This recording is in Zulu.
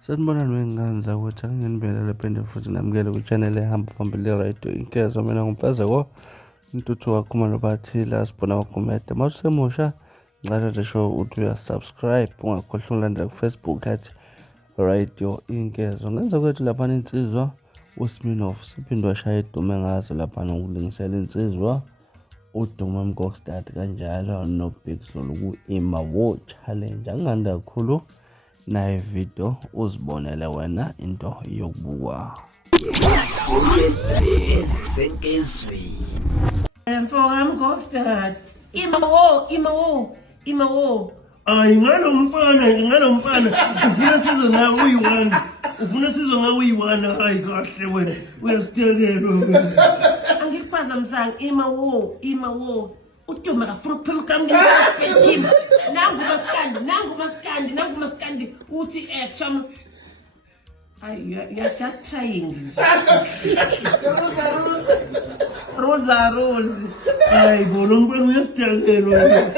Sanibonani wengane zakwethu, anginibingelela phinde futhi namukele kwi-channel ehamba phambili radio Inkezo. Mina ngumpezeko intuthuka khumalo bathile asibona wakumede mawusemusha ngicela nje show uthi uyasubscribe, ungakhohlwa ulandela ku-Facebook at radio Inkezo. Ngenza kwethu laphana insizwa uSminoff siphinde washaya idume ngazo laphana ngokulingisela insizwa uDuma Mgokstad kanjalo noBig Zulu ku-Ima War Challenge. Anganda kakhulu naye video uzibonele wena into yokubukwa. Mfoka Mgokstad. Ima wo. Ay, ngalomfana ufuna sizwe ngawe uyi-1 hayi kahle wena uyasitekelwa wena. Angikuphazamisanga ima wo. uDuma akafuna ukuphemuka ngeteam. Nangu maskandi uthi action. You're just trying. Rules. Ay, bolongwana uyasitekelwa wena.